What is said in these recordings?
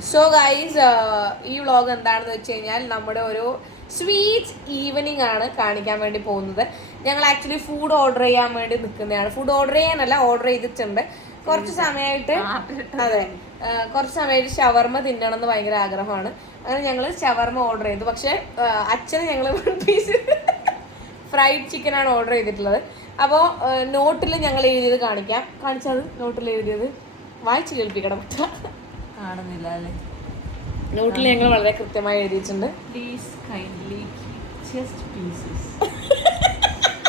So guys ഈ vlog എന്താണെന്ന് വെച്ച് കഴിഞ്ഞാൽ നമ്മുടെ ഒരു സ്വീറ്റ് ഈവനിങ് ആണ് കാണിക്കാൻ വേണ്ടി പോകുന്നത്. ഞങ്ങൾ ആക്ച്വലി ഫുഡ് ഓർഡർ ചെയ്യാൻ വേണ്ടി നിൽക്കുന്നതാണ്. ഫുഡ് ഓർഡർ ചെയ്യാനല്ല ഓർഡർ ചെയ്തിട്ടുണ്ട്. കുറച്ച് സമയമായിട്ട് അതെ. കുറച്ച് സമയമായിട്ട് ഷവർമ തിന്നണം എന്ന് ഭയങ്കര ആഗ്രഹമാണ്. അങ്ങനെ ഞങ്ങൾ ഷവർമ ഓർഡർ ചെയ്തു. പക്ഷെ അച്ഛന് ഞങ്ങൾ വൺ പീസ് ഫ്രൈഡ് ചിക്കൻ ആണ് ഓർഡർ ചെയ്തിട്ടുള്ളത്. അപ്പോൾ നോട്ടിൽ ഞങ്ങൾ എഴുതിയത് കാണിക്കാം. കാണിച്ചത് നോട്ടിൽ എഴുതിയത്. വായിച്ച് കേൾപ്പിക്കണം. കാണുന്നില്ല അല്ലേ? നോട്ടിൽ ഞങ്ങൾ വളരെ കൃത്യമായി എഴുതിയിട്ടുണ്ട്. Please kindly just pieces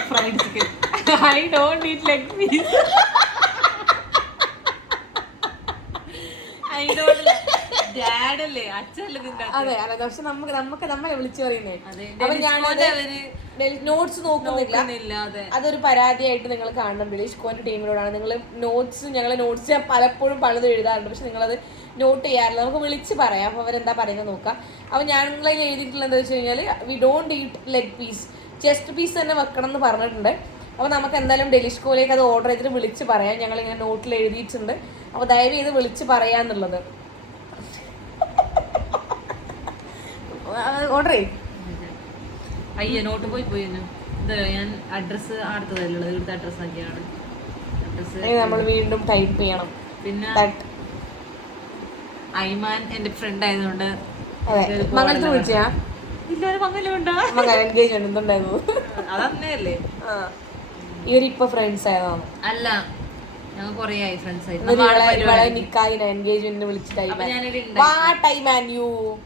fried chicken I don't eat leg piece I don't dad അല്ലേ? അച്ഛനല്ലേ നിന്റെ അതെ അതെ. പക്ഷെ നമുക്ക് നമുക്ക് നമ്മളെ വിളിച്ചു പറയുന്നേ. അപ്പൊ ഞാൻ അവർ നോട്ട്സ് നോക്കുന്നില്ല. അതൊരു പരാതിയായിട്ട് നിങ്ങൾ കാണണം ബിലീഷ്. കോന്റെ ടീമിനോടാണ്. നിങ്ങൾ നോട്ട്സ് ഞങ്ങളെ നോട്ട്സ് ഞാൻ പലപ്പോഴും പലതും എഴുതാറുണ്ട്. പക്ഷെ നിങ്ങളത് നോട്ട് ചെയ്യാറില്ല. നമുക്ക് വിളിച്ച് പറയാം. അപ്പോൾ അവരെന്താ പറയുന്നത് നോക്കാം. അപ്പോൾ ഞാൻ നിങ്ങളെ എഴുതിയിട്ടുള്ളത് എന്താ വെച്ച് കഴിഞ്ഞാൽ we don't eat leg piece chest piece തന്നെ വെക്കണം എന്ന് പറഞ്ഞിട്ടുണ്ട്. അപ്പോൾ നമുക്ക് എന്തായാലും ഡെലിഷ്കോയിലേക്ക് അത് ഓർഡർ ചെയ്തിട്ട് വിളിച്ച് പറയാം. ഞങ്ങൾ ഇങ്ങനെ നോട്ടിൽ എഴുതിയിട്ടുണ്ട്. അപ്പോൾ ദയവ് ചെയ്ത് വിളിച്ച് പറയാന്നുള്ളത് ഓർഡർ ചെയ്യും. അയ്യോ നോട്ട് പോയി പോയി ഞാൻ അഡ്രസ്സ് അടുത്തതല്ലേ ഇവിടുത്തെ അഡ്രസ്സ് ഒക്കെയാണ്. അഡ്രസ്സ് നമ്മൾ വീണ്ടും ടൈപ്പ് ചെയ്യണം. പിന്നെ ഐമാൻ എന്റെ ഫ്രണ്ട് ആയതുകൊണ്ട് അതെ. മംഗലത്തിൽ വിളിച്ചാ ഇല്ല. ഒരു മംഗലുണ്ടോ മംഗല എൻഗേജ്മെന്റ് എന്തുണ്ടായിരുന്നു അതന്നെയല്ലേ ആ. ഇവരിപ്പൊ ഫ്രണ്ട്സ് ആയതാണ്? അല്ല ഞങ്ങൾ കൊറേ ആയി ഫ്രണ്ട്സ് എൻഗേജ്മെന്റിന്. വാ ടൈം ആൻഡ് യു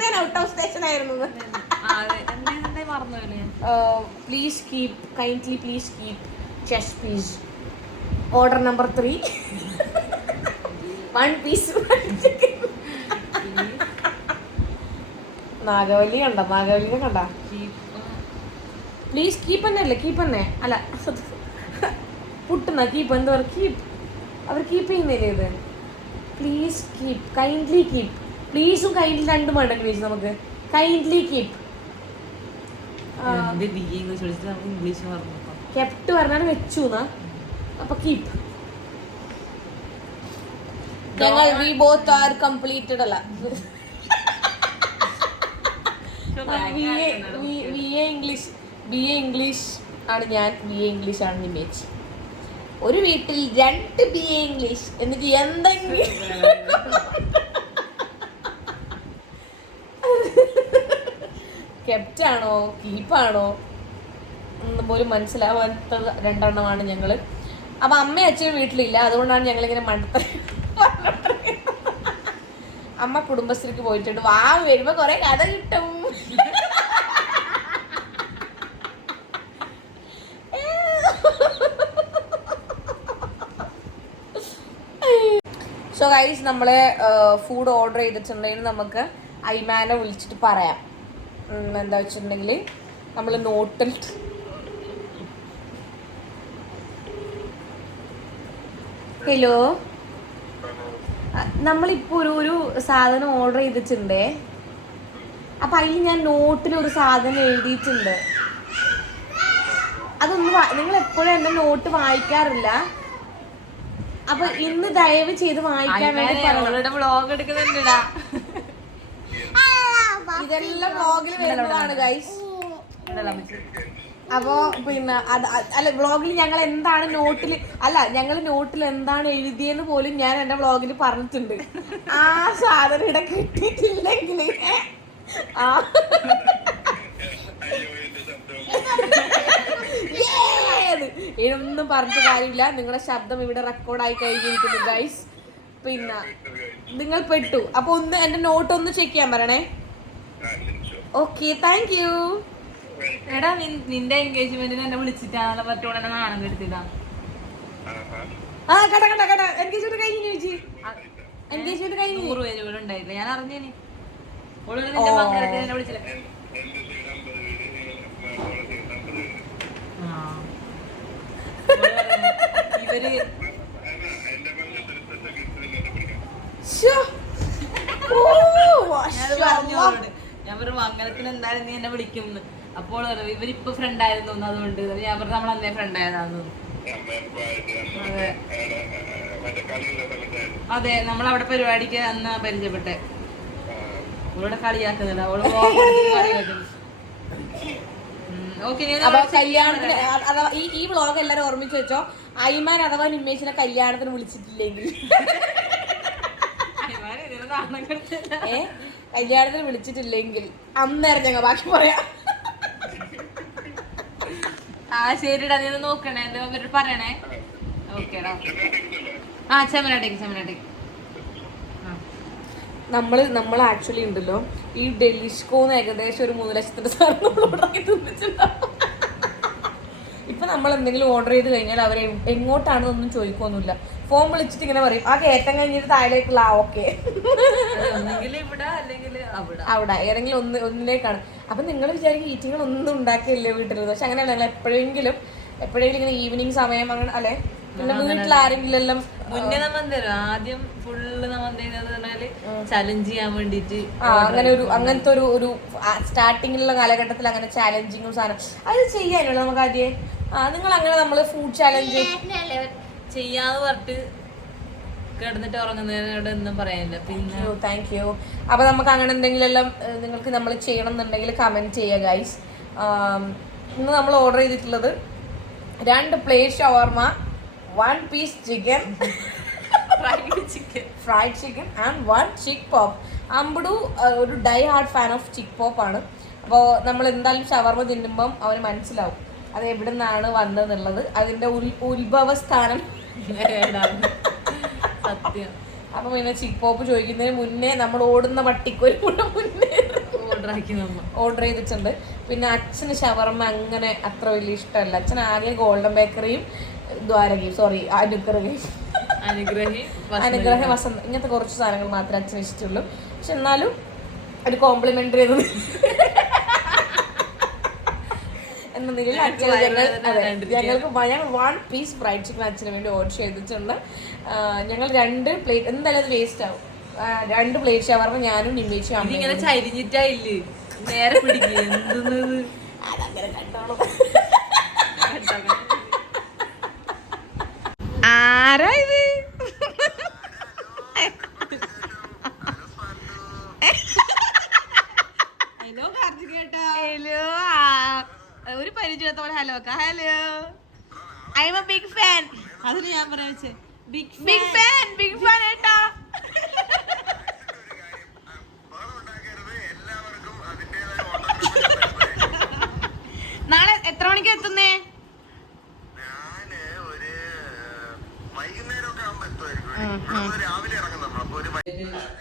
ഞാൻ ഔട്ട് ഓഫ് സ്റ്റേഷൻ ആയിരുന്നു. Please keep kindly please keep chest order number three one piece Nagavalli കണ്ട? നാഗവല്ലിനെ കണ്ട? പ്ലീസ് കീപ്പ് തന്നെ അല്ലേ? കീപ്പ് തന്നെ അല്ല പുട്ടുന്ന കീപ്പ് എന്താ പറയുക കീപ്പ് അവർ കീപ്പ് ചെയ്യുന്നില്ലേ ഇത്? പ്ലീസ് കീപ്പ് കൈൻഡ്ലി കീപ്പ് പ്ലീസും കൈൻഡ്ലി രണ്ടും വേണ്ട പ്ലീസ് നമുക്ക്? Kindly keep English. കെപ്റ്റ് പറഞ്ഞാൽ വെച്ചു എന്നാ അപ്പൊ കീപ്പ് ഞങ്ങൾ വി ബോത്ത് ആർ കംപ്ലീറ്റഡ് അല്ല. B A English B A English ആണ് ഞാൻ ബി എ ഇംഗ്ലീഷ് ആണ് നിമേജ് ഒരു വീട്ടിൽ രണ്ട് ബി എ ഇംഗ്ലീഷ് എന്നിട്ട് എന്തെങ്കിലും കെപ്റ്റാണോ കീപ്പാണോ ഒന്നും പോലും മനസ്സിലാവാത്ത രണ്ടെണ്ണമാണ് ഞങ്ങൾ. അപ്പൊ അമ്മയും അച്ഛനും വീട്ടിലില്ല അതുകൊണ്ടാണ് ഞങ്ങളിങ്ങനെ മണ്ട അമ്മ കുടുംബശ്രീക്ക് പോയിട്ടുണ്ട്. വാ വരുമ്പോ കൊറേ കഥ കിട്ടും. സോ ഗൈസ് നമ്മൾ ഫുഡ് ഓർഡർ ചെയ്തിട്ടുണ്ടെങ്കിൽ നമുക്ക് ഐമാനെ വിളിച്ചിട്ട് പറയാം. എന്താ വെച്ചിട്ടുണ്ടെങ്കിൽ നമ്മൾ നോട്ടിൽ ഹലോ നമ്മളിപ്പോ ഒരു ഒരു സാധനം ഓർഡർ ചെയ്തിട്ടുണ്ടേ. അപ്പൊ അതിൽ ഞാൻ നോട്ടിൽ ഒരു സാധനം എഴുതിയിട്ടുണ്ട്. അതൊന്ന് നിങ്ങൾ എപ്പോഴും എന്റെ നോട്ട് വായിക്കാറില്ല. അപ്പൊ ഇന്ന് ദയവ് ചെയ്ത് വായിക്കാൻ വേണ്ടി അവളുടെ വ്ളോഗ് എടുക്കുന്നുണ്ടാ ഇതെല്ലാം വ്ളോഗിൽ വരുന്നതാണ് ഗൈസ് അപ്പോ പിന്നെ അത് അല്ല വ്ളോഗിൽ ഞങ്ങൾ എന്താണ് നോട്ടിൽ അല്ല ഞങ്ങൾ നോട്ടിൽ എന്താണ് എഴുതിയെന്ന് പോലും ഞാൻ എന്റെ വ്ളോഗിൽ പറഞ്ഞിട്ടുണ്ട്. ആ സാധനം ഇവിടെ കിട്ടിയിട്ടില്ലെങ്കിൽ ആ? ഇതൊന്നും പറഞ്ഞിട്ട് കാര്യമില്ല. നിങ്ങളുടെ ശബ്ദം ഇവിടെ റെക്കോർഡായി കഴിഞ്ഞിരിക്കുന്നു ഗൈസ് പിന്നെ നിങ്ങൾ പെട്ടു. അപ്പൊ ഒന്ന് എന്റെ നോട്ട് ഒന്ന് ചെക്ക് ചെയ്യാൻ പറയണേ. ഓക്കെ താങ്ക് യു എടാ നിന്റെ എൻഗേജ്മെന്റിന് എന്നെ വിളിച്ചിട്ടാണല്ലോ പറ്റോളെ നാണം കെടുത്തിയതാ. ആ കട കട കട. എൻഗേജ്മെന്റ് കഴിഞ്ഞു ചേച്ചി. എൻഗേജ്മെന്റ് കഴിഞ്ഞു. നൂറ് പേര് ഇവിടെ ഉണ്ടായില്ല ഞാൻ അറിഞ്ഞേനെ ഓൾ നിന്റെ എന്നെ വിളിച്ചില്ല. ഇവർ മാഷാ പറഞ്ഞു. ഞാൻ പറഞ്ഞു മംഗലത്തിന് എന്തായാലും നീ എന്നെ വിളിക്കും അപ്പോൾ ഇവരിപ്പൊ ഫ്രണ്ട് ആയിരുന്നു അതുകൊണ്ട് ഞാൻ പറഞ്ഞു നമ്മൾ അന്നേ ഫ്രണ്ട് ആയതാന്ന്. അതെ. നമ്മൾ അവിടെ പരിപാടിക്ക് അന്ന് പരിചയപ്പെട്ടെ. ഇവിടെ കളിയാക്കുന്നുണ്ട് അവൾ ഓക്കെ കല്യാണത്തിന് അഥവാ ഈ ഈ വ്ളോഗ് എല്ലാരും ഓർമ്മിച്ച് വെച്ചോ ഐമാൻ അഥവാ നിമ്മേഷിനെ കല്യാണത്തിന് വിളിച്ചിട്ടില്ലെങ്കിൽ. ഏ? കല്യാണത്തിന് വിളിച്ചിട്ടില്ലെങ്കിൽ. അന്നേരം ഞങ്ങൾ ബാക്കി പറയാം. ആ ശരിടാ നീ നോക്കണേ. എന്താ അവരോട് പറയണേ? ഓക്കേടാ. ആ ചെമ്മനാട്ടേക്ക് ചെമ്മനാട്ടേക്ക് നമ്മൾ നമ്മൾ ആക്ച്വലി ഉണ്ടല്ലോ ഈ ഡെലിഷ്കോന്ന് ഏകദേശം ഒരു മൂന്ന് ലക്ഷത്തിന്റെ സാധനം ഇപ്പൊ നമ്മൾ എന്തെങ്കിലും ഓർഡർ ചെയ്ത് കഴിഞ്ഞാൽ അവർ എങ്ങോട്ടാണെന്നൊന്നും ചോദിക്കൊന്നുമില്ല ഫോൺ വിളിച്ചിട്ട് ഇങ്ങനെ പറയും ആ കയറ്റം കഴിഞ്ഞിട്ട് താഴേക്കുള്ള ആ ഓക്കെ. ഇവിടെ അല്ലെങ്കിൽ അവിടെ. അവിടെ ഏതെങ്കിലും ഒന്ന് ഒന്നിലേക്കാണ്. അപ്പൊ നിങ്ങൾ വിചാരിക്കും ഈറ്റിങ്ങൾ ഒന്നും ഉണ്ടാക്കിയില്ലേ വീട്ടിൽ പക്ഷെ അങ്ങനെയല്ല ഞങ്ങൾ എപ്പോഴെങ്കിലും എപ്പോഴെങ്കിലും ഇങ്ങനെ ഈവനിങ് സമയം അങ്ങനെ അല്ലെ? പിന്നെ വീട്ടിൽ ആരെങ്കിലും എല്ലാം മുന്നേ ആദ്യം ഫുള്ള് നമ്മൾ എന്തെയ്യുന്നത് ചലഞ്ച് ചെയ്യാൻ വേണ്ടിട്ട് അങ്ങനെ ഒരു അങ്ങനത്തെ ഒരു ഒരു സ്റ്റാർട്ടിങ്ങിലുള്ള കാലഘട്ടത്തിൽ അങ്ങനെ ചാലഞ്ചിങ്ങും സാധനം. അത് ചെയ്യാനുള്ള നമുക്ക് ആദ്യം? നിങ്ങൾ അങ്ങനെ നമ്മൾ ഫുഡ് ചാലഞ്ച് ചെയ്യാന്ന് പറഞ്ഞിട്ട് കിടന്നിട്ട് ഉറങ്ങുന്നതിനോട് ഒന്നും പറയാനില്ല. പിന്നെ താങ്ക് യു അപ്പൊ നമുക്ക് അങ്ങനെ എന്തെങ്കിലും എല്ലാം നിങ്ങൾക്ക് നമ്മൾ ചെയ്യണം എന്നുണ്ടെങ്കിൽ കമന്റ് ചെയ്യുക ഗൈസ് ഇന്ന് നമ്മൾ ഓർഡർ ചെയ്തിട്ടുള്ളത് രണ്ട് plate shawarma one piece chicken chicken fried chicken and one chick pop അമ്പടു ഒരു die hard fan of chick pop ആണ്. അപ്പോൾ നമ്മൾ എന്തായാലും ഷവർമ തിന്നുമ്പം അവന് മനസ്സിലാവും അത് എവിടെ നിന്നാണ് വന്നതെന്നുള്ളത്. അതിന്റെ ഉൽ- ഉത്ഭവ സ്ഥാനം സത്യം. അപ്പൊ പിന്നെ ചിപ്പോപ്പ് പോപ്പ് ചോദിക്കുന്നതിന് മുന്നേ നമ്മൾ ഓടുന്ന പട്ടിക്കൊരു കൂടെ മുന്നേ ഓർഡർ ആക്കി നമ്മൾ ഓർഡർ ചെയ്തിട്ടുണ്ട്. പിന്നെ അച്ഛന് ഷവർമ്മ അങ്ങനെ അത്ര വലിയ ഇഷ്ടമല്ല. അച്ഛൻ ആകെ ഗോൾഡൻ ബേക്കറിയും ദ്വാരകയും സോറി അനുഗ്രഹയും. അനുഗ്രഹി അനുഗ്രഹ വസന്ത ഇങ്ങനത്തെ കുറച്ച് സാധനങ്ങൾ മാത്രമേ അച്ഛന് ഇഷ്ടമുള്ളൂ. പക്ഷെ എന്നാലും ഒരു കോംപ്ലിമെന്ററി എന്ന നിലയിൽ അച്ഛൻ ഞങ്ങൾ അതെ ഞങ്ങൾക്ക് ഞങ്ങൾ വൺ പീസ് ഫ്രൈഡ് ചിക്കൻ അച്ഛന് വേണ്ടി ഓർഡർ ചെയ്തിട്ടുണ്ട്. ആ, ഞങ്ങൾ രണ്ട് പ്ലേറ്റ് എന്തായാലും അത് വേസ്റ്റ് ആവും. ആ, രണ്ട് പ്ലേറ്റ് ഷവർമ ഞാനും നിമ്മേച്ചും അമ്മയും. ഇല്ലേ? നേരെ പിടിക്കുക എന്തെന്നത്? അതങ്ങനെ കണ്ടോളൂ. ആരാ ഇത് ഹലോ കാർത്തികേട്ടാ ഹലോ ഒരു പരിചയത്തോടെ hello hello I am a big fan അതിന് ഞാൻ പറയാ വെച്ചേ big big fan big fan ഏട്ടാ. നാളെ എത്ര മണിക്ക് എത്തുന്നേ?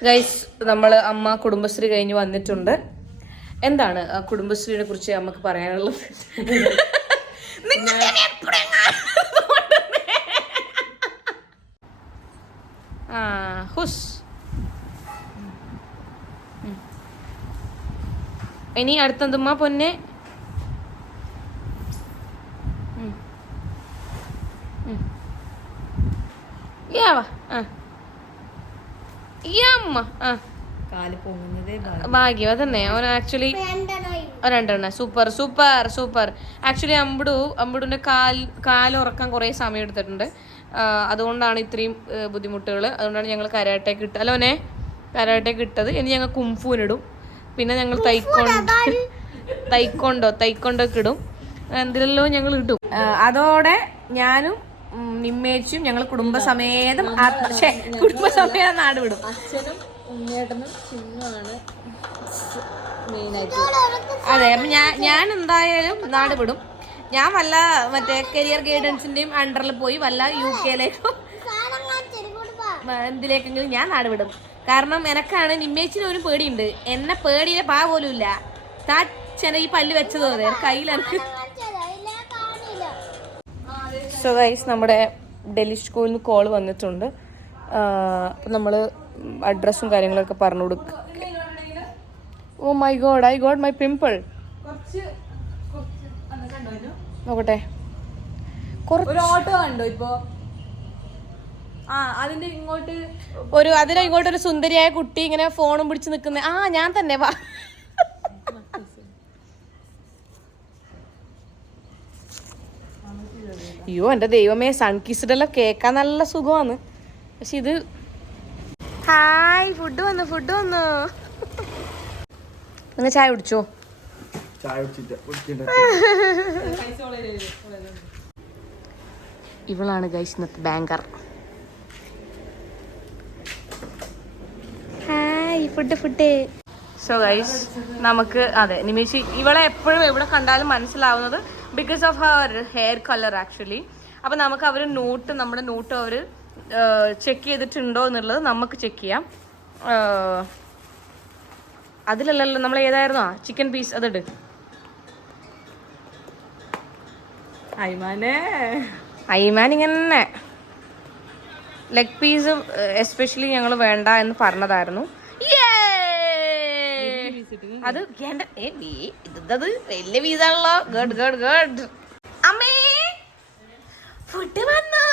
ഗൈസ് നമ്മൾ അമ്മ കുടുംബശ്രീ കഴിഞ്ഞ് വന്നിട്ടുണ്ട്. എന്താണ് കുടുംബശ്രീനെ കുറിച്ച് നമുക്ക് പറയാനുള്ളത്? ആ ഹുസ്. ഇനി അടുത്തെന്തുമ്മ പൊന്നെ. യാവാ ആ. യമ്മ ആ. കാൽ പൊങ്ങുന്നതേ ഭാഗ്യം. അതന്നെ. അവൻ ആക്ച്വലി രണ്ടെണ്ണം super super super. Actually Ambadu അമ്പുടിന്റെ കാൽ കാലുറക്കാൻ കുറേ സമയം എടുത്തിട്ടുണ്ട്. അതുകൊണ്ടാണ് ഇത്രയും ബുദ്ധിമുട്ടുകൾ അതുകൊണ്ടാണ് ഞങ്ങൾ കരാട്ടേക്ക് ഇട്ടത് അല്ലോനെ കരാട്ടേക്ക് ഇട്ടത്. ഇനി ഞങ്ങൾ കുംഫൂനിടും പിന്നെ ഞങ്ങൾ തൈക്കോണ്ട് തൈക്കൊണ്ടോ തൈക്കൊണ്ടൊക്കെ ഇടും. എന്തിലല്ലോ ഞങ്ങൾ ഇടും. അതോടെ ഞാനും നിമ്മേച്ചും ഞങ്ങൾ കുടുംബസമേതം കുടുംബസമേതം നാട് വിടും. അച്ഛനും ഉണ്ണിയേട്ടനും ചിന്നുമാണ് മെയിനായിട്ട്. അതെ അപ്പൊ ഞാൻ ഞാൻ എന്തായാലും നാട് വിടും. ഞാൻ വല്ല മറ്റേ കരിയർ ഗൈഡൻസിന്റെയും അണ്ടറിൽ പോയി വല്ല യു കെയിലേക്കും എന്തിലേക്കെങ്കിലും ഞാൻ നാട് വിടും. കാരണം എനക്കാണ് നിമ്മേച്ചിന് ഒരു പേടിയുണ്ട്. എന്നെ പേടിയിലെ പാ പോലും ഇല്ല. താച്ചന ഈ പല്ല് വെച്ചത് പോലെ കയ്യിലെനക്ക് സോ ഗൈസ് നമ്മുടെ ഡൽഹി സ്കൂളിൽ നിന്ന് കോൾ വന്നിട്ടുണ്ട്. അപ്പം നമ്മൾ അഡ്രസ്സും കാര്യങ്ങളൊക്കെ പറഞ്ഞു കൊടുക്ക ഓ my god I god my pimple നോക്കട്ടെ. കുറച്ച് ഒരു ഓട്ടോ കണ്ടോ ഇപ്പൊ? ആ അതിന്റെ ഇങ്ങോട്ട് ഒരു അതിന് ഇങ്ങോട്ട് ഒരു സുന്ദരിയായ കുട്ടി ഇങ്ങനെ ഫോണും പിടിച്ച് നിൽക്കുന്ന ആ ഞാൻ തന്നെ വാ. അയ്യോ എന്റെ ദൈവമേ സൺ കിസ്ഡെല്ലാം കേക്കാൻ നല്ല സുഖമാണ്. പക്ഷെ ഇത് ഹായ് ഫുഡ് വന്നു ഫുഡ് വന്നു. നിങ്ങൾ ചായ കുടിച്ചോ? ഇവളാണ് ഗൈസ് ഇന്നത്തെ banker hi food food so guys നമുക്ക് അതെ നിമിഷി ഇവളെ എപ്പോഴും എവിടെ കണ്ടാലും മനസ്സിലാവുന്നത് because of her hair colour actually അപ്പം നമുക്ക് അവർ നോട്ട് നമ്മുടെ നോട്ട് അവർ ചെക്ക് ചെയ്തിട്ടുണ്ടോ എന്നുള്ളത് നമുക്ക് ചെക്ക് ചെയ്യാം. അതിലല്ലല്ലോ നമ്മൾ ഏതായിരുന്നു? ആ ചിക്കൻ പീസ് അതിട്. അയ്മാനെ. അയ്മാൻ ഇങ്ങനെ ലെഗ് പീസ് എസ്പെഷ്യലി ഞങ്ങൾ വേണ്ട എന്ന് പറഞ്ഞതായിരുന്നു! അത് ഇതത് വലിയ പീസാണല്ലോ ഗഡ് ഗഡ് ഗഡ് അമ്മേ ഫുഡ് വന്നു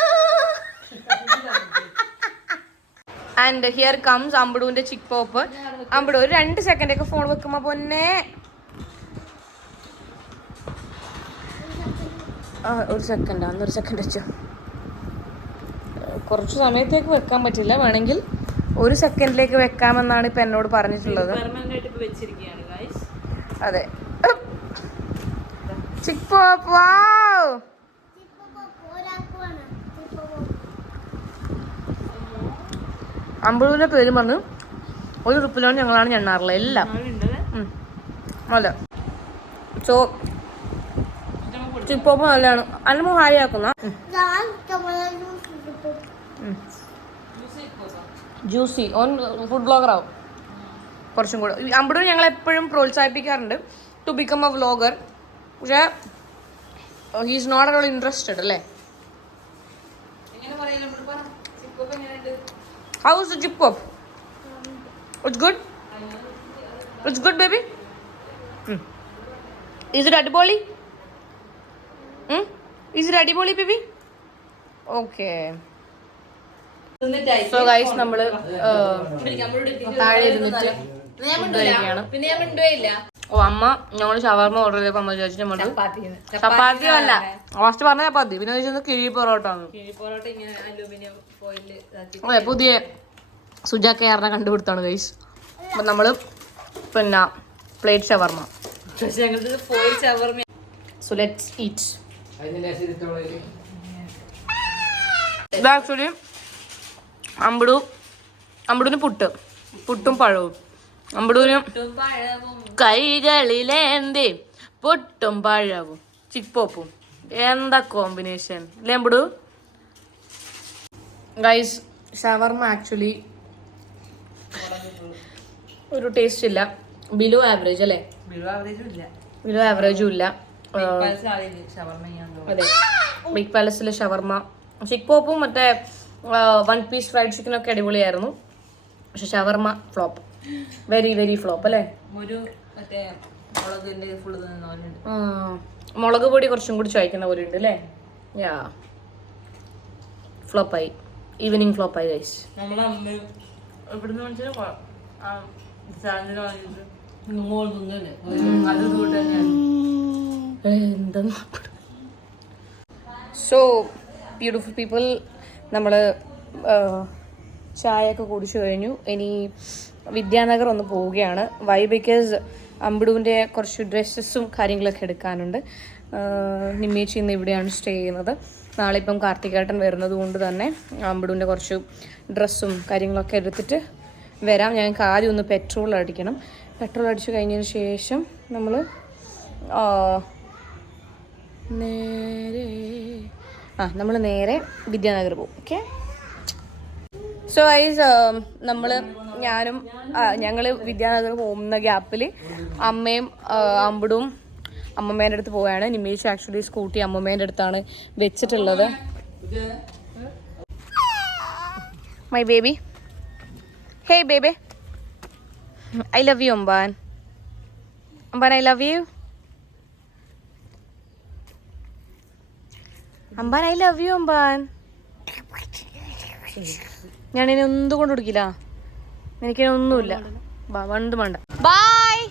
ആൻഡ് ഹിയർ കംസ് അമ്പടൂന്റെ ചിക്ക് പോപ്പ് അമ്പുടു ഒരു രണ്ട് സെക്കൻഡ് ഒക്കെ ഫോൺ വെക്കുമ്പോ പൊന്നെ. ആ, ഒരു സെക്കൻഡ് അന്നൊരു സെക്കൻഡ് വെച്ചോ. കുറച്ച് സമയത്തേക്ക് വെക്കാൻ പറ്റില്ല. വേണമെങ്കിൽ ഒരു സെക്കൻഡിലേക്ക് വെക്കാമെന്നാണ് ഇപ്പൊ എന്നോട് പറഞ്ഞിട്ടുള്ളത്. അതെ. ചിക്ക് പോപ്പ് വാവ് അമ്പഴൂരിന്റെ പേര് പറഞ്ഞു. ഒരു ട്രിപ്പിലാണ് ഞങ്ങളാണ് ഞണ്ണാറുള്ളത്. എല്ലാം. അല്ല സോ ചിപ്പോപ്പ് പോപ്പ് നല്ലതാണ്. അന്നമോ ഹായ് ആക്കുന്ന. ജ്യൂസി ഓൻ ഫുഡ് ബ്ലോഗർ ആവും. കുറച്ചും കൂടെ. അമ്പടൂർ ഞങ്ങൾ എപ്പോഴും പ്രോത്സാഹിപ്പിക്കാറുണ്ട്. ടു ബിക്കം എ വ്ലോഗർ പക്ഷേ he's not at all interested അല്ലേ? How's zip pop it's good it's good baby is it അടിപൊളി ഈസ് ഇറ്റ് അടിപൊളി ബേബി ഓക്കെ സോ ഗൈസ് നമ്മൾ താഴെ ഇരുന്നിട്ട് കഴിക്കുകയാണ്. പിന്നെ ഞാൻ മിണ്ടുകയില്ല ഓ അമ്മ ഞങ്ങൾ ഷവർമ ഓർഡർ ചെയ്തപ്പോൾ അമ്മ ചോദിച്ചു നമ്മൾ ചപ്പാത്തി അല്ല. ഫസ്റ്റ് പറഞ്ഞ ചപ്പാത്തി. പിന്നെ ചോദിച്ചത് കിഴി പൊറോട്ട അതെ പുതിയ സുജാ കെയറിനെ കണ്ടുപിടുത്താണ് ഗൈസ് അപ്പൊ നമ്മൾ പിന്നെ plate shawarma. So let's eat ഇത് ആക്ച്വലി അമ്പടു അമ്പടുവിന് പുട്ട്. പുട്ടും പഴവും. അമ്പടൂനും കൈകളിലേന്തി പൊട്ടും പഴവും. ചിപ്പൊപ്പും എന്താ കോമ്പിനേഷൻ? അല്ലേ അമ്പടു? ഗൈസ് ഷവർമ ആക്ച്വലി ഒരു ടേസ്റ്റ് ഇല്ല. ബിലോ ആവറേജ് അല്ലേ? ബിലോ ആവറേജും ഇല്ല. അതെ. ബിഗ് പാലസിലെ ഷവർമ. ചിക്ക് പോപ്പും മറ്റേ വൺ പീസ് ഫ്രൈഡ് ചിക്കനൊക്കെ അടിപൊളിയായിരുന്നു. പക്ഷെ shawarma flop very very flop അല്ലേ? ഒരു മറ്റേ മുളകിന്റെ ഫുൾ തിന്നവരുണ്ട് ആ, മുളക് പൊടി കുറച്ചും കൂടി ചോദിക്കുന്ന പോലെ ഉണ്ട് അല്ലേ? യാ ഫ്ലോപ്പായി ഈവനിങ് ഫ്ലോപ്പായി നമ്മളെ അമ്മ വെച്ചാൽ എന്താ സോ ബ്യൂട്ടിഫുൾ പീപ്പിൾ നമ്മൾ ചായയൊക്കെ കുടിച്ചു കഴിഞ്ഞു. ഇനി വിദ്യാനഗർ ഒന്ന് പോവുകയാണ്. വൈ ബിക്കോസ് അമ്പിടുവിന്റെ കുറച്ച് ഡ്രസ്സസും കാര്യങ്ങളൊക്കെ എടുക്കാനുണ്ട്. നിമ്മേച്ചി ഇന്ന് ഇവിടെയാണ് സ്റ്റേ ചെയ്യുന്നത്. നാളെ ഇപ്പം കാർത്തികേട്ടൻ വരുന്നത് കൊണ്ട് തന്നെ അമ്പിടുവിന്റെ കുറച്ച് ഡ്രസ്സും കാര്യങ്ങളൊക്കെ എടുത്തിട്ട് വരാം. ഞങ്ങൾക്ക് ആദ്യം ഒന്ന് പെട്രോൾ അടിക്കണം. പെട്രോൾ അടിച്ചു കഴിഞ്ഞതിന് ശേഷം നമ്മൾ നേരെ ആ നമ്മൾ നേരെ വിദ്യാനഗർ പോകും ഓക്കെ സോ ഐസ് നമ്മൾ ഞാനും ഞങ്ങൾ വിദ്യാനഗർ പോകുന്ന ഗ്യാപ്പിൽ അമ്മയും അമ്പടും അമ്മമ്മേന്റെ അടുത്ത് പോവുകയാണ്. നിമേഷ് ആക്ച്വലി സ്കൂട്ടി അമ്മമ്മേന്റെ അടുത്താണ് വെച്ചിട്ടുള്ളത്. My baby hey baby I love you Amban. Amban I love you Amban I love you Amban. ഞാനിനി ഒന്നും കൊണ്ട് കൊടുക്കില്ല? എനിക്ക് ഒന്നുമില്ല വണ്ട് വേണ്ട ബായ്!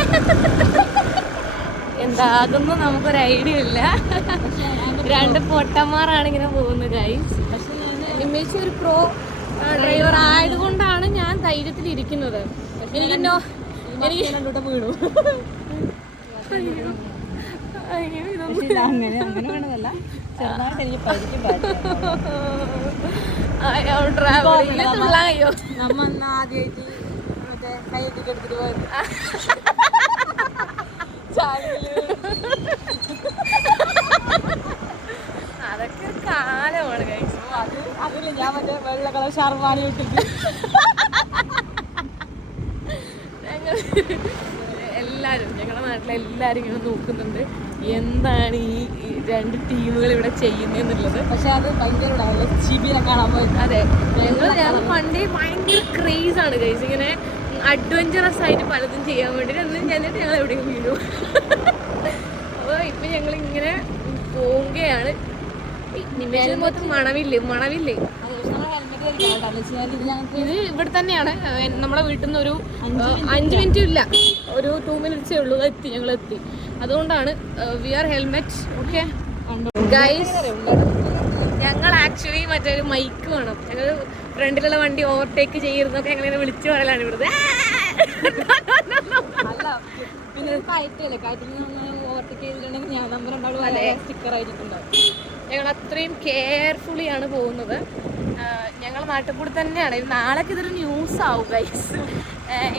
എന്താകുന്നു നമുക്കൊരു ഐഡിയ ഇല്ല. രണ്ട് പൊട്ടന്മാരാണ് ഇങ്ങനെ പോകുന്നത് ഗൈസ് നിമ്മേശി ഒരു പ്രോ ഡ്രൈവർ ആയതുകൊണ്ടാണ് ഞാൻ ധൈര്യത്തിൽ ഇരിക്കുന്നത് എനിക്ക് നോ എനിക്ക് വീണു. അങ്ങനെ ചെറുതായിട്ട് എനിക്ക്? നമ്മ ആദ്യമായിട്ട് മറ്റേ കൈയൊക്കെ എടുത്തിട്ട് പോയത്. അതൊക്കെ കാലമാണ് ഗൈസ് അത് അതില്ല ഞാൻ മറ്റേ വെള്ള കളർ ഷർവാണി ഇട്ടിട്ട്. ഞങ്ങൾ എല്ലാവരും ഞങ്ങളുടെ നാട്ടിലെ എല്ലാവരും ഇങ്ങനെ നോക്കുന്നുണ്ട്. എന്താണ് ഈ രണ്ട് ടീമുകൾ ഇവിടെ ചെയ്യുന്നതെന്നുള്ളത്? പക്ഷെ അത് ഭയങ്കര ചിബിനെ കാണാൻ പോയി അതെ. ഞങ്ങൾ ഞങ്ങൾ പണ്ടേ ഭയങ്കര ക്രേസ് ആണ് ഗൈസ് ഇങ്ങനെ അഡ്വഞ്ചറസ് ആയിട്ട് പലതും ചെയ്യാൻ വേണ്ടി അന്ന് ചെന്നിട്ട് ഞങ്ങൾ എവിടെയും വീഴും അപ്പോൾ ഇപ്പം ഞങ്ങൾ ഇങ്ങനെ പോവുകയാണ് നിമിഷം മൊത്തം മണവില്ലേ? മണവില്ലേ? ഇത് ഇവിടെ തന്നെയാണ്. നമ്മളെ വീട്ടിൽ നിന്ന് ഒരു അഞ്ചു മിനിറ്റ് ഇല്ല. ഒരു ടു മിനിറ്റ്സേ ഉള്ളൂ. എത്തി ഞങ്ങൾ എത്തി. അതുകൊണ്ടാണ് we are helmet okay guys ഞങ്ങൾ ആക്ച്വലി മറ്റേ ഒരു മൈക്ക് വേണം. ഞങ്ങൾ ഫ്രണ്ടിലുള്ള വണ്ടി ഓവർടേക്ക് ചെയ്യുന്നൊക്കെ ഞങ്ങൾ ഇങ്ങനെ വിളിച്ചു പറയലാണ് ഇവിടുത്തെ ഞങ്ങൾ അത്രയും കെയർഫുള്ളി ആണ് പോകുന്നത്. ഞങ്ങൾ നാട്ടിൽ കൂടി തന്നെയാണ്. നാളേക്ക് ഇതൊരു ന്യൂസ് ആവും ഗൈസ്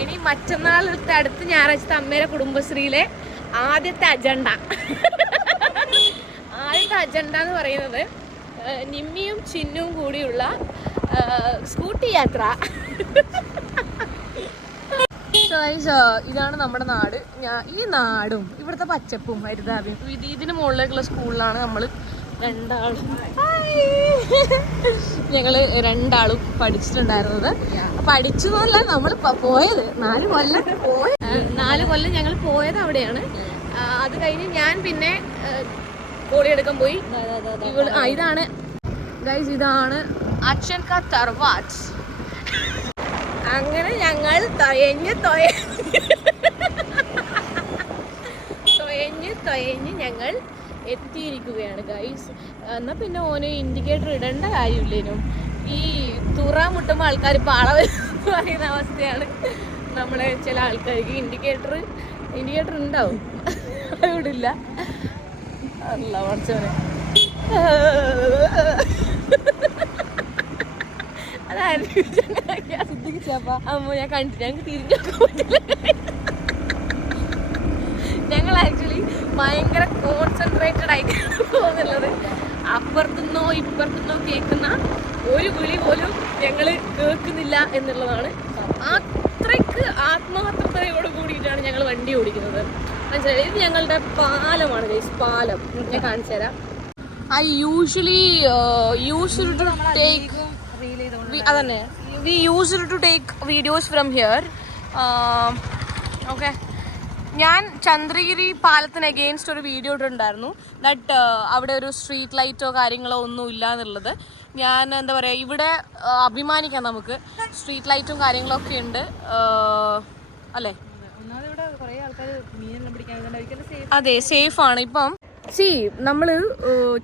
ഇനി മറ്റന്നാളത്തെ അടുത്ത ഞായറാഴ്ചത്തെ അമ്മയുടെ കുടുംബശ്രീയിലെ ആദ്യത്തെ അജണ്ട ആദ്യത്തെ അജണ്ട എന്ന് പറയുന്നത് നിമ്മിയും ചിന്നും കൂടിയുള്ള സ്കൂട്ടി യാത്ര. ഇതാണ് നമ്മുടെ നാട്. ഈ നാടും. ഇവിടുത്തെ പച്ചപ്പും ഹരിതാപയും ഇത് ഇതിന് മുകളിലേക്കുള്ള സ്കൂളിലാണ് നമ്മൾ രണ്ടാളും. ഞങ്ങൾ രണ്ടാളും പഠിച്ചിട്ടുണ്ടായിരുന്നത്. പഠിച്ചു എന്നല്ല നമ്മൾ പോയത്. നാല് കൊല്ലം പോയ. നാല് കൊല്ലം ഞങ്ങൾ പോയത് അവിടെയാണ്. അത് കഴിഞ്ഞ് ഞാൻ പിന്നെ കോളി എടുക്കാൻ പോയി. ഇവൾ ആ ഇതാണ്. ഗൈസ് ഇതാണ് അച്ഛൻ കാ തർവാറ്റ് അങ്ങനെ ഞങ്ങൾ തൊയഞ്ഞ് തൊയ തൊയഞ്ഞ് തൊയഞ്ഞ് ഞങ്ങൾ എത്തിയിരിക്കുകയാണ് ഗൈസ് എന്നാൽ പിന്നെ ഓന് ഇൻഡിക്കേറ്റർ ഇടേണ്ട കാര്യമില്ലേനും ഈ തുറ മുട്ടുമ്പോൾ ആൾക്കാർ പാള പറയുന്ന അവസ്ഥയാണ് നമ്മളെ ചില ആൾക്കാർക്ക് ഇൻഡിക്കേറ്റർ ഇൻഡിക്കേറ്റർ ഉണ്ടാവും. ഇവിടില്ല അല്ല പഠിച്ചവനെ. അതായിരുന്നു അമ്മ ഞാൻ കണ്ടിട്ട് ഞങ്ങൾക്ക് തിരിഞ്ഞു പറ്റില്ല. ഞങ്ങൾ ആക്ച്വലി ഭയങ്കര കോൺസെൻട്രേറ്റഡ് ആയിട്ടാണ് പോകുന്നുള്ളത്. അപ്പുറത്തുനിന്നോ ഇപ്പുറത്തുനിന്നോ കേൾക്കുന്ന ഒരു വിളി പോലും ഞങ്ങൾ കേൾക്കുന്നില്ല എന്നുള്ളതാണ്. അത്രയ്ക്ക് ആത്മാർത്ഥതയോട് കൂടിയിട്ടാണ് ഞങ്ങൾ വണ്ടി ഓടിക്കുന്നത്. മനസ്സിലായി? ഇത് ഞങ്ങളുടെ പാലമാണ് ഗൈസ് പാലം. ഞാൻ കാണിച്ചു തരാം. I usually usual to take അതന്നെ. We use to take videos from here okay ഞാൻ ചന്ദ്രഗിരി പാലത്തിന് അഗെയിൻസ്റ്റ് ഒരു വീഡിയോ ഇട്ടിട്ടുണ്ടായിരുന്നു. ദാറ്റ് അവിടെ ഒരു സ്ട്രീറ്റ് ലൈറ്റോ കാര്യങ്ങളോ ഒന്നും ഇല്ല എന്നുള്ളത്. ഞാൻ എന്താ പറയുക ഇവിടെ uh, അഭിമാനിക്കാം നമുക്ക്. സ്ട്രീറ്റ് ലൈറ്റും കാര്യങ്ങളൊക്കെ ഉണ്ട്. Uh, അല്ലേ? അതെ സേഫ് ആണ് ഇപ്പം. സി നമ്മൾ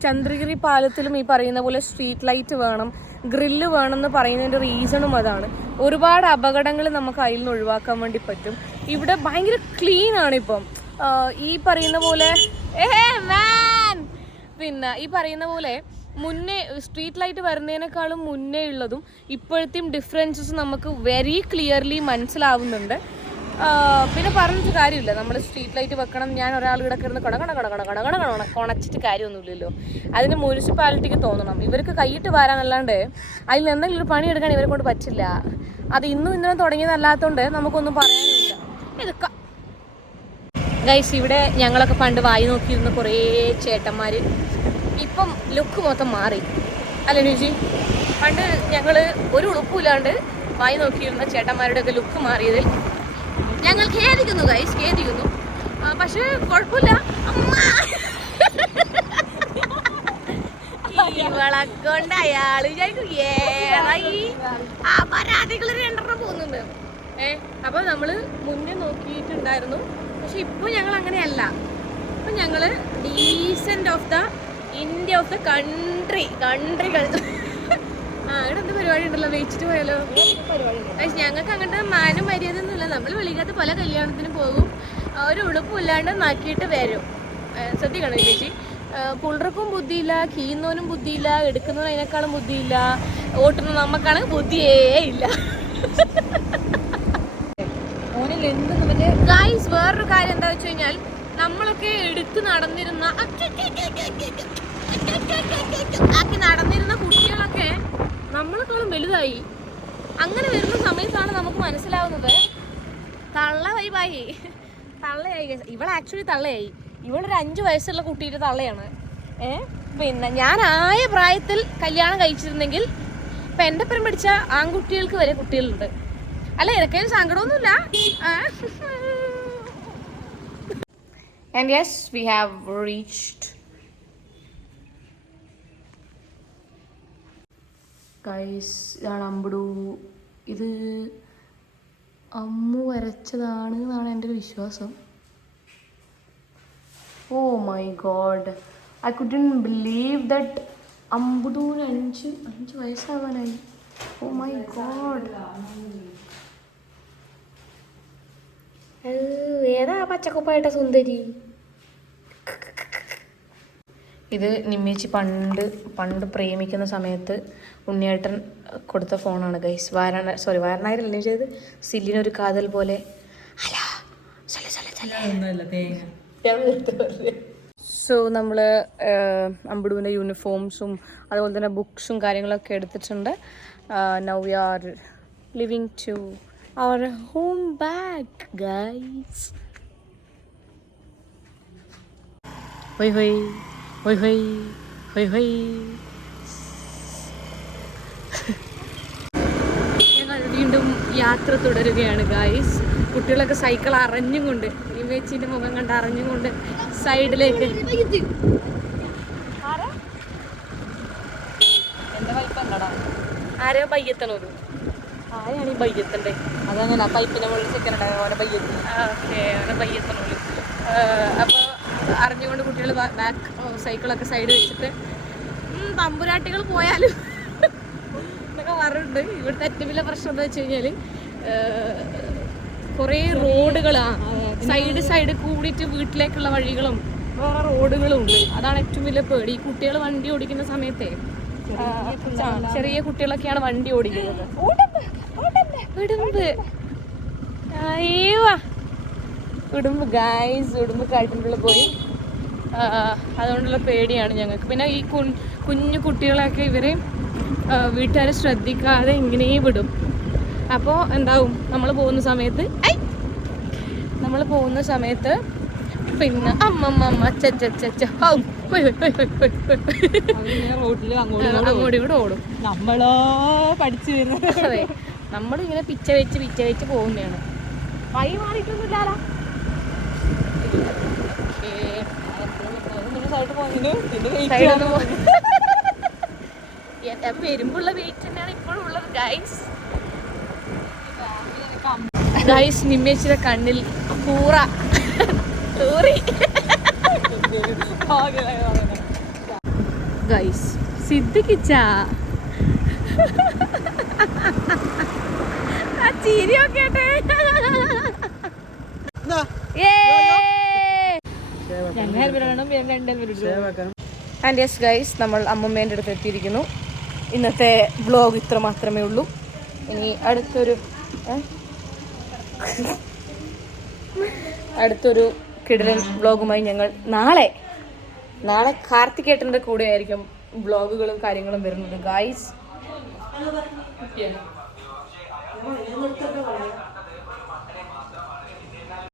ചന്ദ്രഗിരി പാലത്തിലും ഈ പറയുന്ന പോലെ സ്ട്രീറ്റ് ലൈറ്റ് വേണം ഗ്രില്ല് വേണം എന്ന് പറയുന്നതിന്റെ റീസണും അതാണ്. ഒരുപാട് അപകടങ്ങൾ നമുക്ക് അതിൽ നിന്ന് ഒഴിവാക്കാൻ വേണ്ടി പറ്റും. ഇവിടെ ഭയങ്കര ക്ലീൻ ആണ് ഇപ്പം ഈ പറയുന്ന പോലെ! പിന്നെ ഈ പറയുന്ന പോലെ മുന്നേ സ്ട്രീറ്റ് ലൈറ്റ് വരുന്നതിനേക്കാളും മുന്നേ ഉള്ളതും ഇപ്പോഴത്തെയും ഡിഫറൻസസ് നമുക്ക് വെരി ക്ലിയർലി മനസ്സിലാവുന്നുണ്ട്. പിന്നെ പറഞ്ഞിട്ട് കാര്യമില്ല. നമ്മൾ സ്ട്രീറ്റ് ലൈറ്റ് വെക്കണം ഞാൻ ഒരാൾ ഇവിടെ കിടന്ന് കട കട കട കട കട കട കട കൊണച്ചിട്ട് കാര്യമൊന്നുമില്ലല്ലോ. അതിന് മുനിസിപ്പാലിറ്റിക്ക് തോന്നണം. ഇവർക്ക് കൈയിട്ട് വരാനല്ലാണ്ട് അതിൽ എന്തെങ്കിലും ഒരു പണിയെടുക്കാൻ ഇവരെ കൊണ്ട് പറ്റില്ല. അത് ഇന്നും ഇന്നലെ തുടങ്ങിയതല്ലാത്തതുകൊണ്ട് നമുക്കൊന്നും പറയാനുമില്ല ഗൈസ് ഇവിടെ ഞങ്ങളൊക്കെ പണ്ട് വായി നോക്കിയിരുന്ന കുറേ ചേട്ടന്മാർ ഇപ്പം ലുക്ക് മൊത്തം മാറി. അല്ലേ നുജി പണ്ട് ഞങ്ങൾ ഒരു ഉളുപ്പില്ലാണ്ട് വായി നോക്കിയിരുന്ന ചേട്ടന്മാരുടെ ഒക്കെ ലുക്ക് മാറിയതിൽ ഞങ്ങൾ ഖേദിക്കുന്നു ഗൈസ് ഖേദിക്കുന്നു. പക്ഷേ കുഴപ്പമില്ല. അമ്മ. ഇവളെ അയാൾ വിചാരിക്കും ഏതായി ആ പരാതികൾ രണ്ടെണ്ണം പോകുന്നുണ്ട്. ഏ അപ്പൊ നമ്മൾ മുന്നേ നോക്കിയിട്ടുണ്ടായിരുന്നു. പക്ഷെ ഇപ്പൊ ഞങ്ങൾ അങ്ങനെയല്ല. ഇപ്പൊ ഞങ്ങൾ decent of the India of the country കൺട്രികൾ ആ അങ്ങനെ എന്ത് പരിപാടി ഉണ്ടല്ലോ? വെച്ചിട്ട് പോയാലോ? പക്ഷെ ഞങ്ങൾക്ക് അങ്ങനത്തെ മാനം മര്യാദ ഒന്നുമില്ല നമ്മൾ വിളിക്കാത്ത പല കല്യാണത്തിന് പോകും. ഒരു ഉടുപ്പില്ലാണ്ട് നാക്കിയിട്ട് വരും. ശ്രദ്ധിക്കണം ചേച്ചി. പുള്ളർക്കും ബുദ്ധിയില്ല കീന്നോനും ബുദ്ധിയില്ല എടുക്കുന്നവനും അതിനേക്കാളും ബുദ്ധിയില്ല ഓട്ടുന്ന നമുക്കാണെങ്കിൽ ബുദ്ധിയേ ഇല്ല. ഗായ്സ് വേറൊരു കാര്യം എന്താ വെച്ച് കഴിഞ്ഞാൽ നമ്മളൊക്കെ എടുത്ത് നടന്നിരുന്ന ആക്കി നടന്നിരുന്ന കുട്ടികളൊക്കെ നമ്മളെക്കാളും വലുതായി അങ്ങനെ വരുന്ന സമയത്താണ് നമുക്ക് മനസ്സിലാവുന്നത് തള്ള വൈബായി തള്ളയായി. ഇവൾ ആക്ച്വലി തള്ളയായി ഇവളൊരു അഞ്ചു വയസ്സുള്ള കുട്ടിയുടെ തള്ളയാണ് ഏ പിന്നെ ഞാൻ ആയ പ്രായത്തിൽ കല്യാണം കഴിച്ചിരുന്നെങ്കിൽ ഇപ്പൊ എന്റെ പരം പഠിച്ച ആൺകുട്ടികൾക്ക് വരെ കുട്ടികളുണ്ട് അല്ല ഇതൊക്കെ സങ്കടമൊന്നുമില്ല. And yes we have reached കൈസ് ഇതാണ് അമ്പടു. ഇത് അമ്മു വരച്ചതാണ് എന്നാണ് എന്റെ ഒരു വിശ്വാസം. ഓ my god I couldn't believe that അമ്പുടൂന് അഞ്ച് അഞ്ച് വയസ്സാവാനായി. ഓ മൈ ഗോഡ് ഏതാ പച്ചക്കുപ്പായിട്ട സുന്ദരി? ഇത് നിമ്മേച്ചി പണ്ട് പണ്ട് പ്രേമിക്കുന്ന സമയത്ത് ഉണ്ണിയേട്ടൻ കൊടുത്ത ഫോണാണ് ഗൈസ് വാരണ സോറി വാരണായിരല്ല ചെയ്ത് സില്ലിനൊരു കാതൽ പോലെ. സോ നമ്മൾ അമ്പിടുവിന്റെ യൂണിഫോംസും അതുപോലെ തന്നെ ബുക്സും കാര്യങ്ങളൊക്കെ എടുത്തിട്ടുണ്ട്. Now we are living to our home back guys ഹൊയ് ഹൊയ് ഹൊയ് ഹൊയ് ഹൊയ് ഹൊയ് ഞങ്ങൾ വീണ്ടും യാത്ര തുടരുകയാണ് ഗായ്സ് കുട്ടികളൊക്കെ സൈക്കിൾ അറിഞ്ഞും കൊണ്ട് വെച്ചിന്റെ മുഖം കണ്ട് അറിഞ്ഞും കൊണ്ട് സൈഡിലേക്ക് ആരോ? ബയ്യത്തണത് ആരെയാണ് ഈ ബയ്യത്തണ്ടേ അതങ്ങനെ പൈപ്പിന്റെ മുകളിൽ ചിക്കൻ ഉണ്ടാവും ഓരോ പയ്യത്തി ഓക്കെ ഓരോ ബയ്യത്തണുള്ളൂ അപ്പോൾ അറിഞ്ഞുകൊണ്ട് കുട്ടികൾ ബാക്ക് സൈക്കിളൊക്കെ സൈഡ് വെച്ചിട്ട് തമ്പുരാട്ടികൾ പോയാലും എന്നൊക്കെ പറഞ്ഞിട്ടുണ്ട്. ഇവിടുത്തെ ഏറ്റവും വലിയ പ്രശ്നം എന്താ വെച്ച് കഴിഞ്ഞാൽ കുറേ റോഡുകൾ സൈഡ് സൈഡ് കൂടിയിട്ട് വീട്ടിലേക്കുള്ള വഴികളും വേറെ റോഡുകളും ഉണ്ട്. അതാണ് ഏറ്റവും വലിയ പേടി. ഈ കുട്ടികൾ വണ്ടി ഓടിക്കുന്ന സമയത്തെ ചെറിയ കുട്ടികളൊക്കെയാണ് വണ്ടി ഓടിക്കുന്നത്. വിടുമ്പ്. ഉടുമ്പ് ഗായ്സ് ഉടുമ്പ് കാട്ടിന്റെ പോയി. അതുകൊണ്ടുള്ള പേടിയാണ് ഞങ്ങൾക്ക്. പിന്നെ ഈ കു കുഞ്ഞു കുട്ടികളൊക്കെ ഇവരെ വീട്ടുകാരെ ശ്രദ്ധിക്കാതെ ഇങ്ങനെയും വിടും. അപ്പോൾ എന്താവും? നമ്മൾ പോകുന്ന സമയത്ത് ഐ! നമ്മൾ പോകുന്ന സമയത്ത് പിന്നെ അമ്മമ്മ ചച്ച ഹൊയ് ഹൊയ്. റോഡിൽ അങ്ങോട്ടും അങ്ങോട്ടും ഇവിടെ ഓടും. നമ്മളോ പഠിച്ചു വരുന്നത്? അതെ. നമ്മളിങ്ങനെ പിച്ച വെച്ച് പിച്ച വെച്ച് പോകുന്നതാണ് വഴി മാറിയിട്ടൊന്നുമില്ലാലോ സൈഡ് പോകുന്നതിന് പിന്നെ സൈഡൊന്നും എന്റെ വരുമ്പുള്ള വെയിറ്റ് തന്നെയാണ് ഇപ്പോഴും ഉള്ളത് ഗൈസ് ഗൈസ് നിമ്മേച്ചിയുടെ കണ്ണിൽ കൂറ തൂറി ഗൈസ് സിദ്ധിക്കിച്ച ആ ചിരിയൊക്കെ ആൻഡ് യെസ് ഗൈസ് നമ്മൾ അമ്മമ്മേന്റെ അടുത്ത് എത്തിയിരിക്കുന്നു. ഇന്നത്തെ വ്ലോഗ് ഇത്ര മാത്രമേ ഉള്ളൂ. ഇനി അടുത്തൊരു? അടുത്തൊരു കിടലൻ വ്ലോഗുമായി ഞങ്ങൾ നാളെ. നാളെ കാർത്തികേട്ടന്റെ കൂടെ ആയിരിക്കും വ്ലോഗുകളും കാര്യങ്ങളും വരുന്നത്. ഗായ്സ്